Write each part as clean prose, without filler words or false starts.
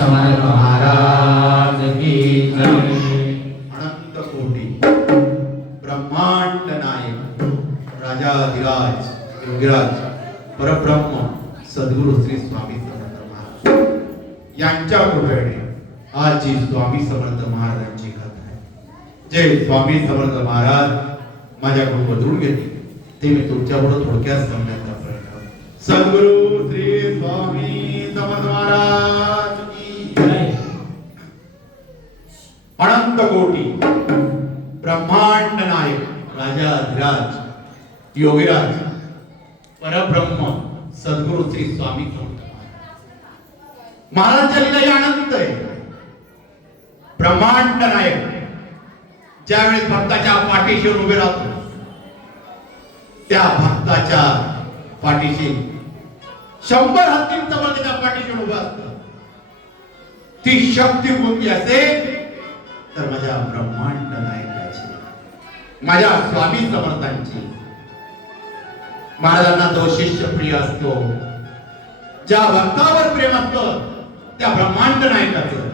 समर्थ महाराज की जय। अनंत कोटी ब्रह्मांड नायक राजाधिराज योगीराज परब्रह्म सद्गुरु श्री स्वामी समर्थ महाराज यांच्या कृपेने आज जी स्वामी समर्थ महाराजांची कथा आहे, जे स्वामी समर्थ महाराज माझ्याकडून बदलून घेतले ते मी तुमच्यापुढे थोडक्यात सांगण्याचा प्रयत्न करतो। सद्गुरु श्री स्वामी समर्थ महाराज की जय। अनंत कोटी ब्रह्मांड नायक राजाधिराज योगीराज परब्रह्म सद्गुरु श्री स्वामी समर्थ महाराजांच्या लीला अनंत आहे। ब्रह्मांड नायक ज्यावेळेस भक्ताच्या पाठीशी उभे राहतो त्या भक्ताच्या पाठीशी 100 हत्तींचं बळ त्याच्या पाठीशी उभं असतं। ती शक्ती कोणती असेल तर माझ्या ब्रह्मांड नायकाची, माझ्या स्वामी समर्थांची। महाराजांना तो शिष्य प्रिय असतो, ज्या भक्तावर प्रेम असतं त्या ब्रह्मांड नायकाचं।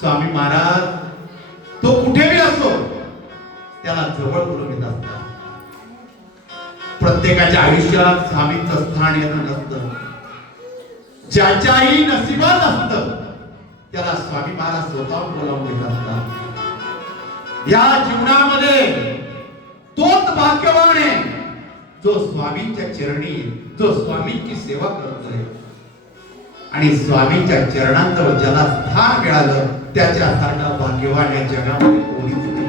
स्वामी महाराज तो कुठेही असो त्याला जवळ बोलवत असतात। प्रत्येकाच्या आयुष्यात स्वामींचं स्थान येत नसतं, ज्याच्याही नशिबात असतं त्याला स्वामी महाराज स्वतःहून बोलावून घेत असतात। या जीवनामध्ये तोच भाग्यवान आहे जो स्वामींच्या चरणी, जो स्वामींची सेवा करतोय आणि स्वामींच्या चरणांजवळ ज्याला स्थान मिळालं त्याच्यासारखा भाग्यवान या जगामध्ये कोणीच नाही।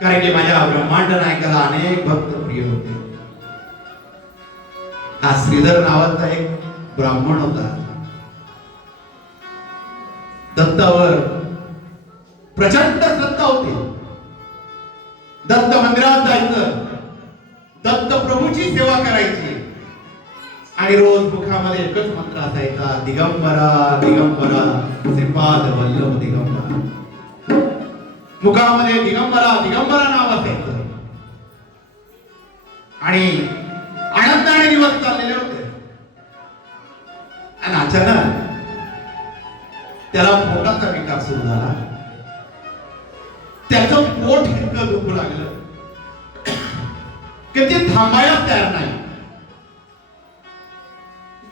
कारण की माझ्या ब्रह्मांड नायकाला अनेक भक्त प्रिय होते। हा श्रीधर नावाचा एक ब्राह्मण होता। दत्तावर प्रचंड श्रद्धा होती। दत्त मंदिरात जायचं, दत्त प्रभूची सेवा करायची आणि रोज मुखामध्ये एकच मंत्र असायचा, दिगंबरा दिगंबरा श्रीपाद वल्लभ दिगंबरा। मुखामध्ये दिगंबरा दिगंबरा नाव असायचं आणि आनंदाने दिवस चाललेले होते। आणि अचानक त्याला पोटाचा विकार सुरू झाला। त्याचं पोट इतकं दुखू लागलं की ते थांबायला तयार नाही।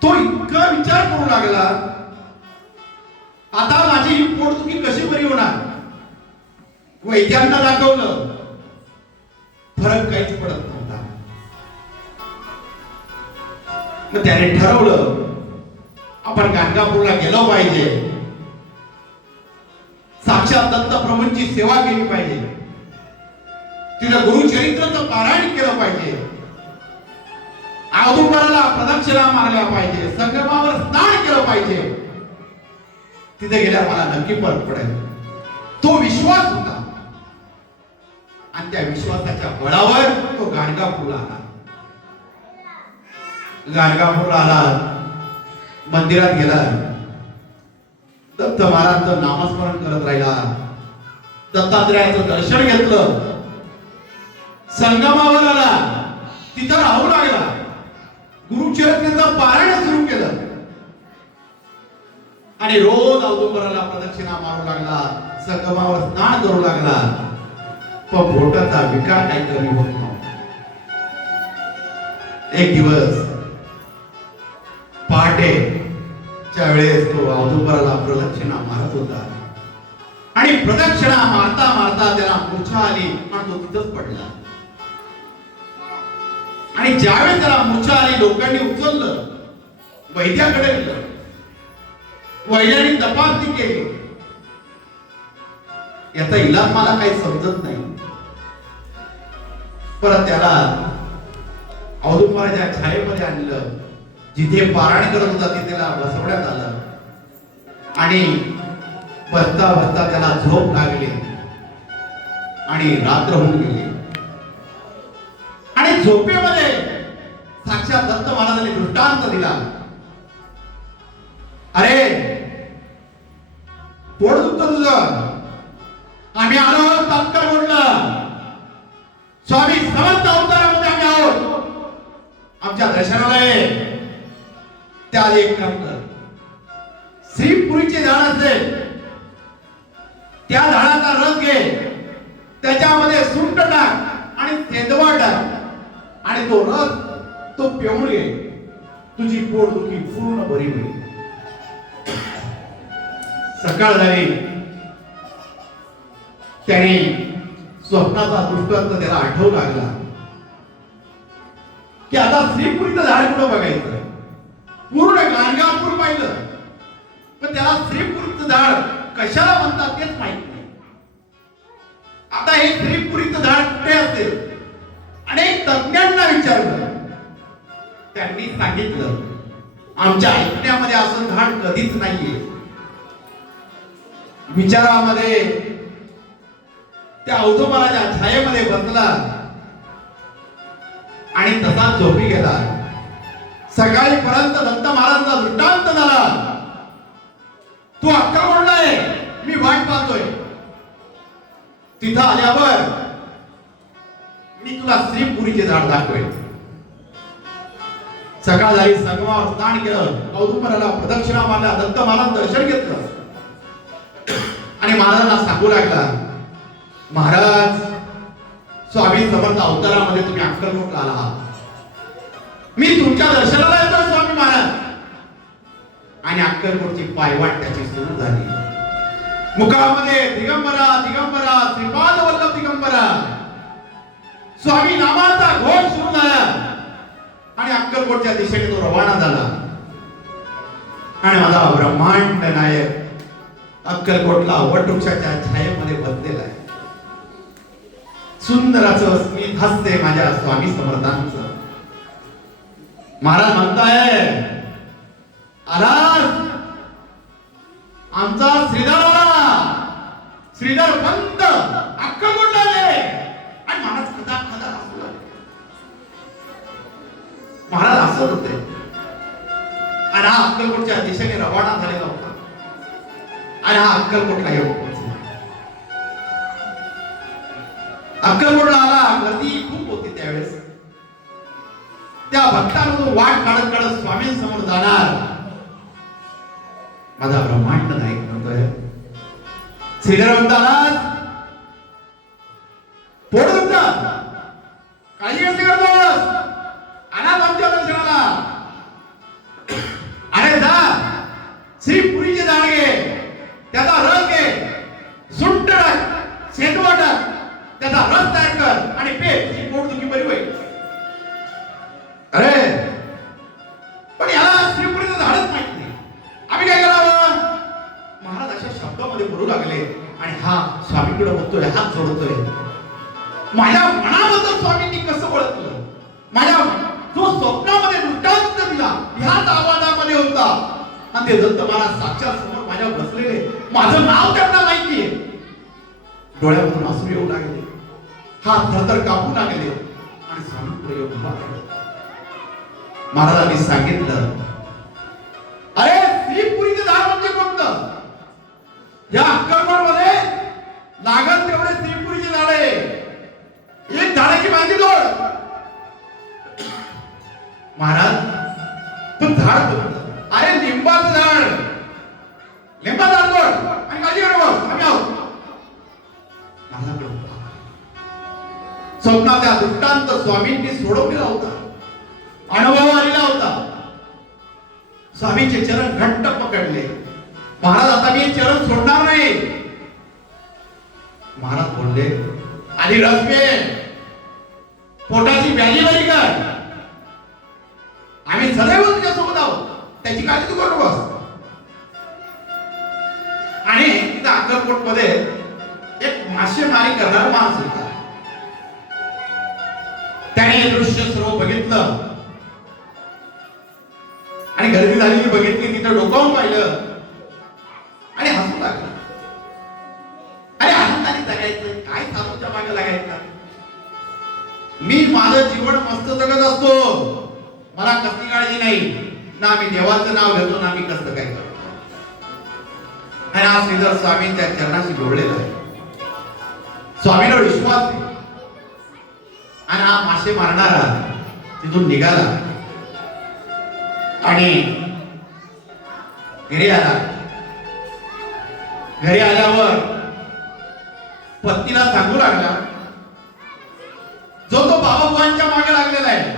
तो इतका विचार करू लागला, आता माझी ही पोटदुखी कशी बरी होणार। वैद्यांना दाखवलं, फरक काहीच पडत नव्हता। मग त्याने ठरवलं आपण गाणगापूरला गेलो पाहिजे, साक्षात दत्त प्रभूंची सेवा केली पाहिजे, तिथं गुरुचरित्राचं पारायण केलं पाहिजे, औदुंबराला प्रदक्षिणा मारल्या पाहिजे, संगमावर स्नान केलं पाहिजे। तिथे गेल्यावर मला नक्की फरक पडेल। तो विश्वास होता आणि त्या विश्वासाच्या बळावर तो गाणगापूरला आला। गाणगापूरला आला, मंदिरात गेला, दत्त महाराजांचं नामस्मरण करत राहिला, दत्तात्रयाचं दर्शन घेतलं, संगमावर आला, तिथं राहू लागला, गुरुचरित्राचं पारायण सुरू केलं आणि रोज औदुंबराला प्रदक्षिणा मारू लागला, संगमावर स्नान करू लागला। पण पोटाचा विकार काही कमी होत नव्हता। एक दिवस पहाटेच्या वेळेस तो औदुंबराला प्रदक्षिणा मारत होता आणि प्रदक्षिणा मारता मारता त्याला मूर्छा आली आणि तो तिथंच पडला। आणि ज्यावेळेस त्याला मूर्छा आली, लोकांनी उचललं, वैद्याकडे नेलं, वैद्यांनी तपासणी केली, याचा इलाज मला काही समजत नाही। परत त्याला औदुंबराच्या छायेमध्ये आणलं, जिथे पारायण करत होता तिथे त्याला बसवण्यात आलं आणि बसता बसता त्याला झोप लागली आणि रात्र होऊन गेली। आणि झोपेमध्ये साक्षात दत्त महाराजांनी दृष्टांत दिला, अरे पोट दुखतं तुझं, आम्ही आलो तात्काळ म्हटलं, स्वामी समर्थ अवतारामध्ये आम्ही आहोत, आमच्या दर्शनाला ये। त्या एक काम कर, पुरीचे झाड असेल त्या झाडाचा रस घे, त्याच्यामध्ये सुंठ टाक आणि तेंदवा टाक आणि तो रस तो पिऊन घे, तुझी पोटदुखी पूर्ण बरी होईल. सकाळ झाली. त्याने स्वप्नाचा दृष्टांत त्याला आठवू लागला की आता श्रीपुरीचं झाड कुठं बघायचं. पूर्ण गाणगापूर पाहिलं पण त्याला श्रीपुरीचं झाड कशाला म्हणतात तेच माहित नाही. आता हे श्रीपुरीचं झाड कुठे असेल? अनेक तज्ञांना विचारलं. त्यांनी सांगितलं आमच्या ऐकण्यामध्ये असं झाड कधीच नाहीये. विचारामध्ये त्या औदुंबराच्या छायेमध्ये बसला आणि तसाच झोपी गेला. सकाळी पर्यंत दत्त महाराजांचा वृत्तांत झाला. तू अक्का बोललाय, मी वाट पाहतोय. तिथं आल्यावर मी तुला श्रीपुरीचे झाड दाखवेन. सकाळ झाली. संगमावर स्नान केलं, औदुंबराला प्रदक्षिणा मारल्या, दत्त महाराज दर्शन घेतलं आणि महाराजांना सांगू लागला, महाराज स्वामी समर्थ अवतारामध्ये तुम्ही अक्कलकोटला आला आहात. मी तुमच्या दर्शनाला येतो स्वामी महाराज. आणि अक्कलकोटची पायवाट त्याची सुरू झाली. मुखामध्ये दिगंबरा दिगंबरा श्रीपाद वल्लभ दिगंबरा स्वामी नामाचा घोष सुरू झाला आणि अक्कलकोटच्या दिशेने तो रवाना झाला. आणि माझा ब्रह्मांड नायक अक्कलकोटला वटवृक्षाच्या छायेमध्ये बसलेला आहे. सुंदर असं स्मित हास्य माझ्या स्वामी समर्थांचं. महाराज म्हणताय, आलास आमचा श्रीधर पंत अक्कलकोटला आले. आणि महाराज खदा खदा हसू लागले. महाराज हसत होते आणि हा अक्कलकोटच्या दिशेने रवाना झालेला होता. आणि हा अक्कलकोटला येऊन पोहोचला. अक्कलकोटला आला. गर्दी खूप होती त्यावेळेस. त्या भक्तांमधून वाट काढत काढत स्वामींसमोर जाणार. माझा ब्रह्मांड नायक म्हणतोय, श्रीधर म्हणतात पोट दुखतात, काळजी कशी करतोस, आलाच आमच्या दर्शनाला. अरे जा श्रीपुरीचे झाड घे, त्याचा रस घे, सुंठ टाक, सेंदवा टाक, त्याचा रस तयार कर आणि पे, तुझी पोटदुखी बरी होईल. अरे पण याला श्रीपुरीचं झाडच माहित नाही, आम्ही काय करावं? महाराज अशा शब्दामध्ये बोलू लागले आणि हा स्वामीकडे बघतोय, हात जोडतोय. माझ्या मनाबद्दल स्वामींनी कसं ओळखलं? माझ्या जो स्वप्नामध्ये दृष्टांत दिला ह्याच आवाजामध्ये होता. आणि ते दत्त महाराज साक्षात समोर माझ्या बसलेले, माझं नाव त्यांना माहितीये. डोळ्यामधून अश्रू येऊ लागले, हात थरथर कापू लागले आणि स्वामी पुढे उभा राहिले. महाराजांनी सांगितलं, अरे श्रीपुरीचे झाड म्हणजे कोणतं? या अक्कलकोटमध्ये लागत तेवढे श्रीपुरीचे झाड आहे. एक झाडाची बांधी तोड. महाराज पण झाड कोणतं? अरे लिंबाचं झाड. लिंबाचं झाड तोड आणि काळजी करू नको, आम्ही आहोत. स्वप्नाचा दृष्टांत स्वामींनी सोडवलेला होता, अनुभव आलेला होता. स्वामींचे चरण घट्ट पकडले. महाराज आता मी चरण सोडणार नाही. महाराज बोलले, आधी रस घे, पोटाची व्याधी बरी कर. आम्ही सदैव तुझ्या सोबत आहोत, त्याची काळजी तू करू नकोस. आणि तिथं अक्कलकोट मध्ये एक मासेमारी करणारा माणूस होता. त्याने हे दृश्य सर्व बघितलं आणि गर्दी झालेली बघितली. तिथं डोकावून पाहिलं आणि हसू लागला. अरे आनंदाने जगायचं, काय साधूच्या मागे लागायचं? मी माझं जीवन मस्त जगत असतो, मला कसली काळजी नाही. ना मी देवाचं नाव घेतो, ना मी कसं काय करतो. आणि हा श्रीधर स्वामी त्या चरणाशी जोडलेला आहे. स्वामींवर विश्वास आहे. आणि हा मासे मारणारा तिथून निघाला आणि घरी आला. घरी आल्यावर पत्नीला सांगू लागला, जो तो बाबा बुवांच्या मागे लागलेला आहे,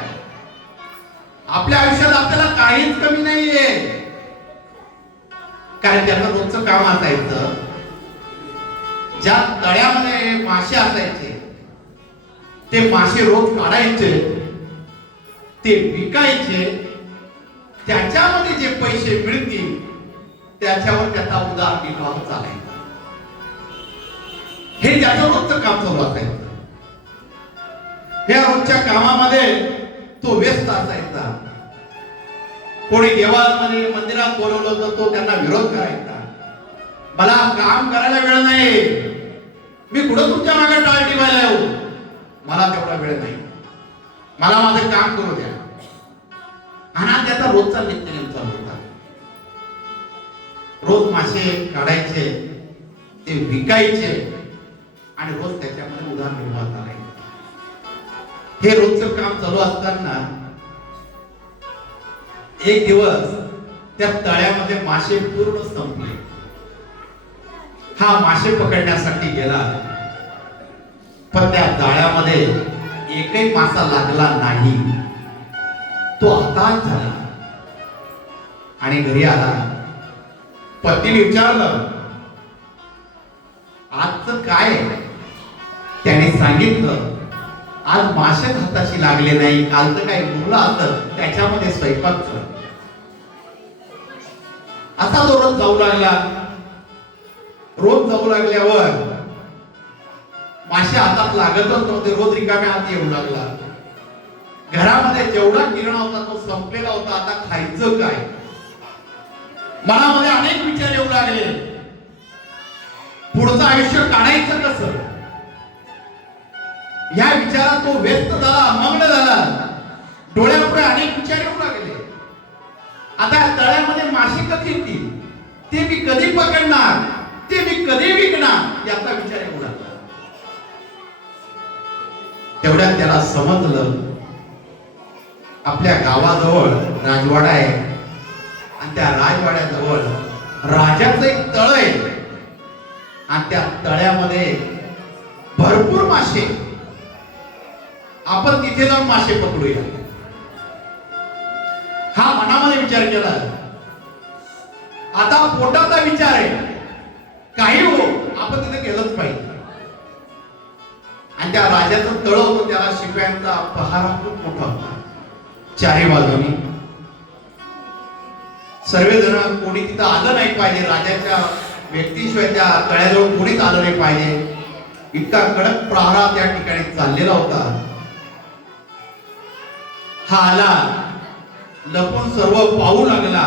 आपल्या आयुष्यात आपल्याला काहीच कमी नाहीये. कारण त्याचं रोजचं काम असायचं, ज्या तळ्यामध्ये मासे असायचे ते मासे रोज काढायचे, ते विकायचे, त्याच्यामध्ये जे पैसे मिळतील त्याच्यावर त्याचा उदरनिर्वाह चालायचा. हे त्याचं रोजचं काम चालू असायचं. या रोजच्या कामामध्ये तो व्यस्त असायचा. कोणी देवामध्ये मंदिरात बोलवलं तर तो त्यांना विरोध करायचा. मला काम करायला वेळ नाही, मी कुठं तुमच्या मागे टाळ टिपायला येऊ, मला तेवढा वेळ नाही, मला माझं काम करू द्या. आणि त्याचा रोजचा नित्यनेम चालू होता. रोज मासे काढायचे, ते विकायचे आणि रोज त्याच्यामध्ये उदरनिर्वाह चालायचा. हे रोजचं काम चालू असताना एक दिवस त्या तळ्यामध्ये मासे पूर्ण संपले. हा मासे पकडण्यासाठी गेला, पण त्या जाळ्यामध्ये एकही मासा लागला नाही. तो हताश झाला आणि घरी आला. पत्नीने विचारलं, आजचं काय? त्याने सांगितलं, आज मासे हाताशी लागले नाही, कालचं काही मुलं असत त्याच्यामध्ये स्वयंपाक झाला. असा तो रोज जाऊ लागला. रोज जाऊ लागल्यावर मासे हातात लागतच नव्हते, रोज रिकामे हात येऊ लागला. घरामध्ये जेवढा किराणा होता तो संपलेला होता. आता खायचं काय? मनामध्ये अनेक विचार येऊ लागले. पुढचं आयुष्य काढायचं कसं? या विचारात तो व्यस्त झाला, मग्न झाला. डोळ्यापुढे अनेक विचार येऊ लागले. आता तळ्यामध्ये मासे कधी येतील, ते मी कधी पकडणार, ते मी कधी विकणार, याचा विचार येऊ लागला. तेवढ्यात त्याला समजलं, आपल्या गावाजवळ राजवाडा आहे आणि त्या राजवाड्याजवळ राजाचं एक तळ आहे आणि त्या तळ्यामध्ये भरपूर मासे. आपण तिथे जाऊन मासे पकडूया. हा मनामध्ये विचार केला. आता पोटाचा विचार आहे, काही हो आपण तिथे गेलंच पाहिजे. आणि त्या राजाचं तळ होतं, त्याला शिपायांचा पहारा खूप मोठा होता. चारी बाजूनी सर्वजण, कोणी तिथं आलं नाही पाहिजे, राजाच्या व्यक्तीशिवाय त्या तळ्याजवळ कोणीच आलं नाही पाहिजे, इतका कडक प्रहारा त्या ठिकाणी चाललेला होता. हा आला, लपून सर्व पाहू लागला.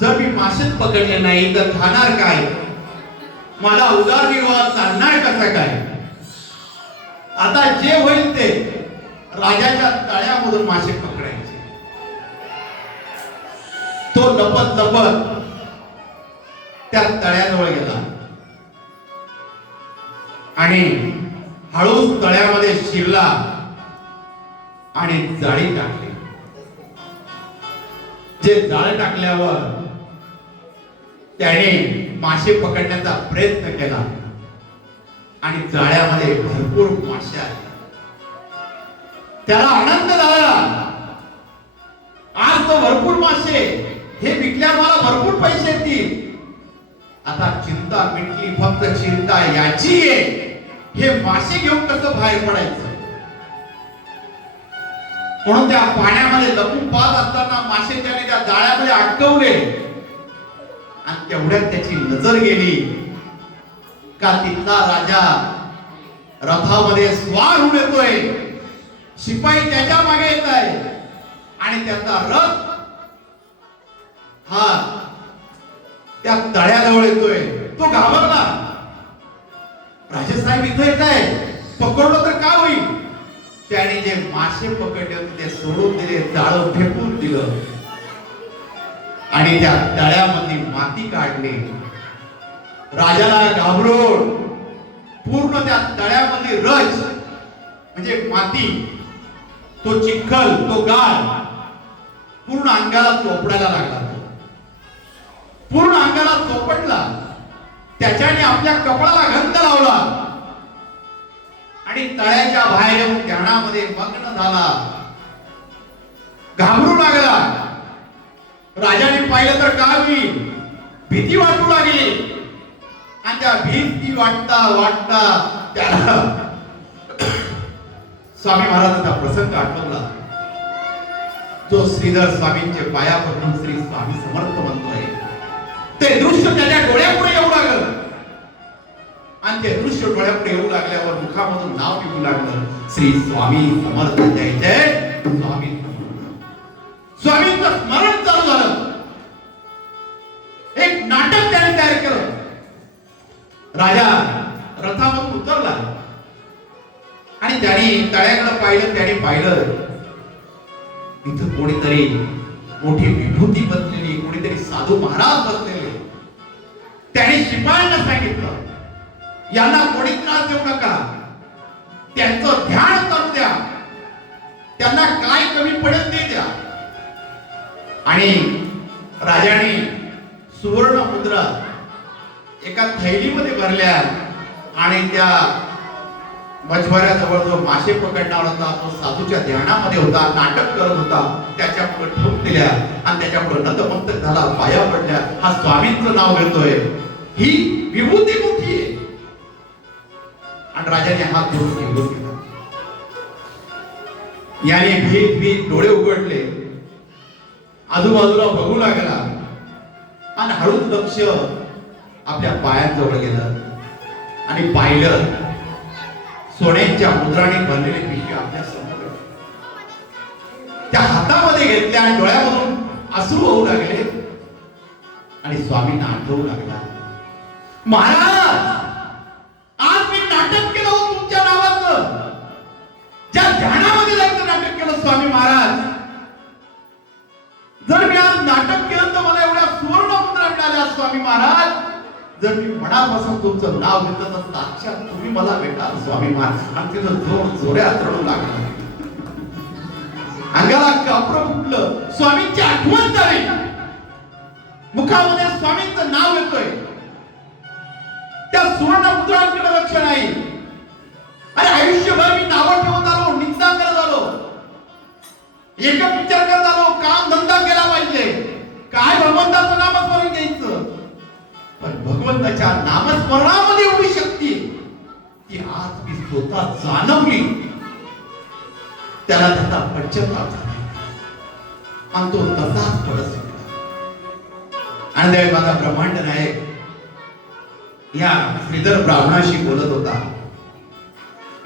जर मी मासेच पकडले नाही तर खाणार काय? मला उदरनिर्वाह चालणार कसा काय? आता जे होईल ते राजाच्या तळ्यामधून मासे पकडायचे. तो लपत लपत त्या तळ्याजवळ गेला आणि हळूच तळ्यामध्ये शिरला आणि जाळी टाकली. जे जाळ टाकल्यावर त्याने मासे पकडण्याचा प्रयत्न केला आणि जाळ्यामध्ये भरपूर मासे आले. त्याला आनंद झाला, आज तो भरपूर मासे, हे विकल्यावर मला भरपूर पैसे येतील. आता चिंता मिटली, फक्त चिंता याची आहे, हे मासे घेऊन कसं बाहेर पडायचं. म्हणून त्या पाण्यामध्ये लपून पाहत असताना मासे त्याने त्या जाळ्यामध्ये अटकवले आणि तेवढ्यात त्याची नजर गेली का तिथला राजा रथामध्ये स्वार होऊन येतोय. शिपाई त्याच्या मागे येत आहे आणि त्याचा रथ हा त्या तळ्याजवळ येतोय. तो घाबरला, राजेसाहेब इथे येत आहे, पकडलो तर काय होईल? त्याने जे मासे पकडले होते ते सोडून दिले, जाळं फेकून दिलं आणि त्या तळ्यामधली माती काढली. राजाला घाबरून पूर्ण त्या तळ्यामधली रज म्हणजे माती, तो चिखल, तो गाळ पूर्ण अंगाला चोपडायला लागला. पूर्ण अंगाला चोपडला त्याच्याने आपल्या कपाळाला गंध लावला आणि तळ्याच्या बाहेर येऊन ध्यानामध्ये मग्न झाला. घाबरू लागला. राजाने पाहिलं तर काय होईल, भीती वाटू लागली. आणि त्या भीती वाटता वाटता त्याला स्वामी महाराजांचा प्रसंग आठवला, जो श्रीधर स्वामींचे पाया पकडून श्री स्वामी समर्थ म्हणतोय. ते दृश्य त्याच्या डोळ्यापुढे येऊ लागलं आणि ते दृश्य डोळ्यापुढे येऊ लागल्यावर मुखामधून नाव निघू लागलं, श्री स्वामी समर्थ जय जय स्वामी समर्थ. स्वामींचं स्मरण चालू झालं. एक नाटक त्याने तयार केलं. राजा रथावरून उतरला आणि त्याने तळ्याकडे पाहिलं. त्याने पाहिलं इथं कोणीतरी मोठी विभूती बसलेली, कोणीतरी साधू महाराज बसलेले. त्याने शिपायांना सांगितलं, यांना कोणी त्रास देऊ नका, त्यांचं ध्यान करू द्या, त्यांना काय कमी पडेल ते द्या. आणि राजाने सुवर्ण मुद्रा एका थैलीमध्ये भरल्या आणि त्या मछवाऱ्याजवळ जो मासे पकडणार होता, तो साधूच्या ध्यानामध्ये होता, नाटक करत होता, त्याच्या पुढे ठेवून दिल्या आणि त्याच्या पुढे नतमस्तक झाला, पाया पडल्या. हा स्वामींचं नाव घेतोय, ही विभूती मोठी आहे. आणि राजाने हात धरून निघून गेला. याने भीत भीत डोळे उघडले, आजूबाजूला बघू लागला आणि हळूच लक्ष आपल्या पायांजवळ गेलं आणि पाहिलं सोन्याच्या मुद्राने भरलेले पिशवी आपल्या समोर. त्या हातामध्ये घेतल्या आणि डोळ्यामधून अश्रू होऊ लागले आणि स्वामींना आठवू लागला, महाराज आज मी नाटक केलं हो तुमच्या नावाचं, ज्या ध्यानामध्ये जायचं नाटक केलं स्वामी महाराज. जर मी आज नाटक केलं तर मला एवढ्या सुवर्ण मुद्रा मिळाल्या स्वामी महाराज. जर मी मनापासून तुमचं नाव घेतलं तर साक्षात तुम्ही मला भेटाल स्वामी महाराज. आणि तिथं जोर जोऱ्यात रडू लागला, अंगाला कापरं फुटलं. स्वामींची आठवण झाली, मुखामध्ये स्वामींचं नाव येतोय, त्या सुवर्ण मुद्रांकडे लक्ष नाही. अरे आयुष्यभर मी नावं ठेवत आलो, निंदा करत आलो, एकच विचार करत आलो, काम धंदा केला पाहिजे, काय भगवंताचं नामस्मरण घ्यायचं. पण भगवंताच्या नामस्मरणामध्ये एवढी शक्ती ती आज मी स्वतः जाणवली. त्याला त्याचा पश्चाताप झाला आणि तो तसाच पडत सुटला. आणि त्यावेळी माझा ब्रह्मांड नायक या श्रीधर ब्राह्मणाशी बोलत होता.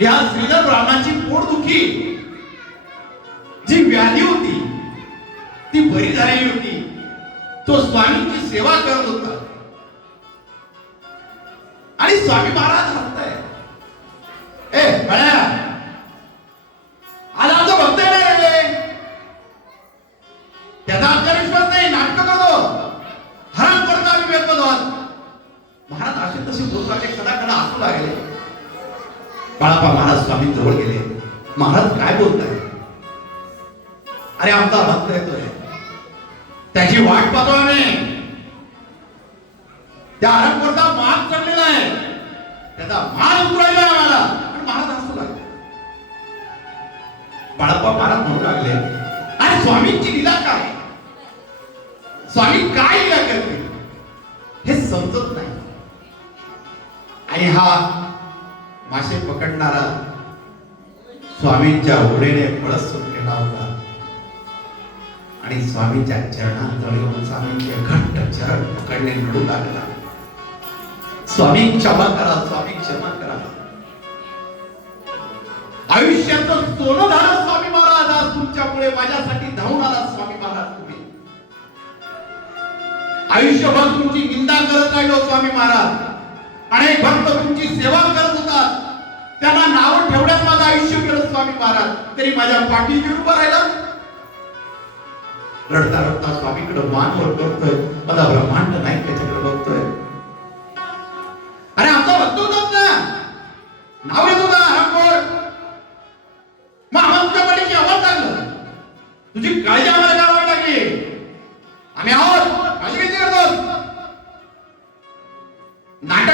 या श्रीधर ब्राह्मणाची पोटदुखी जी व्याधी होती ती बरी झालेली होती. तो स्वामींची सेवा करत होता आणि स्वामी महाराज हसताय, ए बळ्या आज आमचा भक्त येणार रे, त्याचा आमचा विश्वास नाही, नाटक करतो, हराम करतो आम्ही वेदवाद. महाराज असे तसे बोलू लागले, कदा कदा हसू लागले. बाळापा महाराज स्वामी जवळ गेले. महाराज काय बोलताय? अरे आमचा भक्त येतोय, त्याची वाट पाहतो आम्ही. त्या हरमकोरचा मान चढलेला आहे, त्याचा मान उतरायला आम्हाला. आणि महाराज हसू लागले. बाळाप्पा महाराज म्हणू लागले, अरे स्वामींची लीला काय, स्वामी काय लीला करते हे समजत नाही. आणि हा मासे पकडणारा स्वामींच्या ओढेने पळत सुटलेला होता आणि स्वामींच्या चरणांजवळ येऊन स्वामींचे घट्ट चरण पकडले रडू लागला, स्वामी क्षमा करा, स्वामी क्षमा करा. आयुष्याचं सोनं झालं स्वामी महाराज, आज तुमच्यामुळे माझ्यासाठी धावून आला स्वामी महाराज. तुम्ही आयुष्यभर तुमची निंदा करत राहिलो स्वामी महाराज. अनेक भक्त तुमची सेवा करत होतात, त्यांना नाव ठेवण्यात माझं आयुष्य गेलं स्वामी महाराज, तरी माझ्या पाठीशी उभं राहिला. रडता रडता स्वामीकडे मान वर करतोय, माझा ब्रह्मांड नाही त्याच्याकडे बघतोय. अरे आमचा भक्त होताच ना, नाव येत होता हरमकोर, मग आम्हाला तुझ्या पाठीची आवाज लागलं, तुझी काळजी आम्हाला करावी लागली, आम्ही आहोत, काळजी कशी करतो. नाटक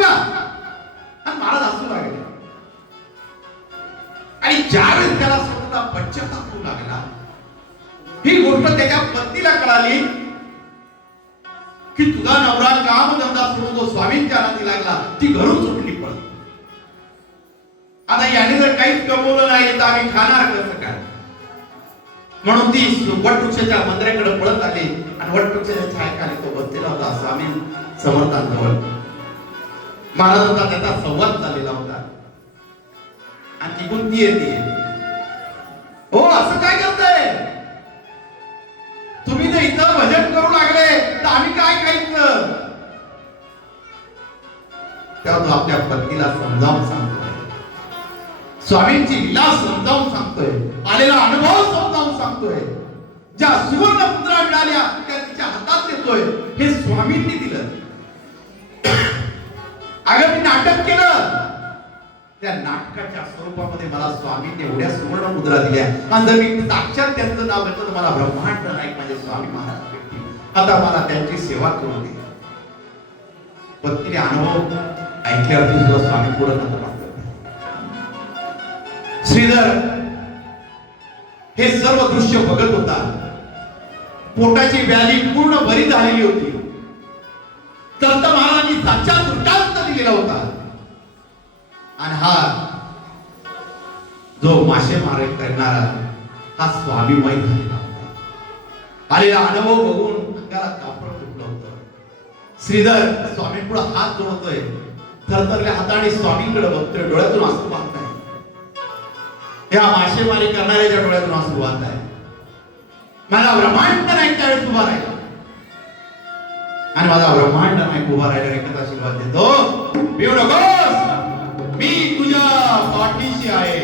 बघा. आणि महाराज हसू लागले. आणि ज्यावेळेस त्याला स्वतःचा पश्चाताप होऊ लागला, ही गोष्ट त्याच्या पत्नीला कळाली की तुझा नवरा काम धंदा सोडून तो स्वामींच्या नादी लागला, ती घरून सुटली पळत. आता याने जर काहीच कमवलं नाही तर आम्ही खाणार कसं काय? म्हणून ती वटवृक्षाच्या मंदिराकडे पळत आली आणि वटवृक्षाच्या छायेखाली तो बसलेला होता स्वामी समर्थांजवळ. महाराजांचा त्याचा संवाद झालेला होता. आणि तिकडून ती येते, हो असं काय करताय तुम्ही? जर इथं भजन करू लागले तर आम्ही काय खायचं? तेव्हा तो आपल्या पत्नीला समजावून सांगतोय, स्वामींची लीला समजावून सांगतोय, आलेला अनुभव समजावून सांगतोय. ज्या सुवर्ण मुद्रा मिळाल्या त्या तिच्या हातात देतोय. हे स्वामींनी दिलं. अगं मी नाटक केलं, त्या नाटकाच्या स्वरूपामध्ये मला स्वामींनी एवढ्या सुवर्ण मुद्रा दिल्या. आणि जर मी साक्षात त्यांचं नाव घेतलं तर मला ब्रह्मांड नायक माझे स्वामी महाराज भेटतील. आता मला त्यांची सेवा करू दे. पत्नीने अनुभव ऐकल्यावरती सुद्धा स्वामी पुढे नंतर श्रीधर हे सर्व दृश्य बघत होता. पोटाची व्याधी पूर्ण बरी झालेली होती. दत्त महाराजांनी साक्षात दृष्टांत दिलेला होता. आणि हा जो मासेमारी करणारा हा स्वामीमय झालेला होता. आलेला अनुभव बघून अंगाला कापड फुटलं होतं. श्रीधर स्वामी पुढे हात जोडतोय, थरथरल्या हाताने स्वामींकडे बघतोय. डोळ्यातून असं पाहताय. या मासेमारी करणाऱ्याच्या डोळ्यातून असं वाहत आहे. माझा ब्रह्मांड नायक त्यावेळेस उभा राहिला. आणि माझा ब्रह्मांड नायक उभा राहिला एकच आशीर्वाद देतो, भिवू नकोस, मी तुझ्या पाठीशी आहे.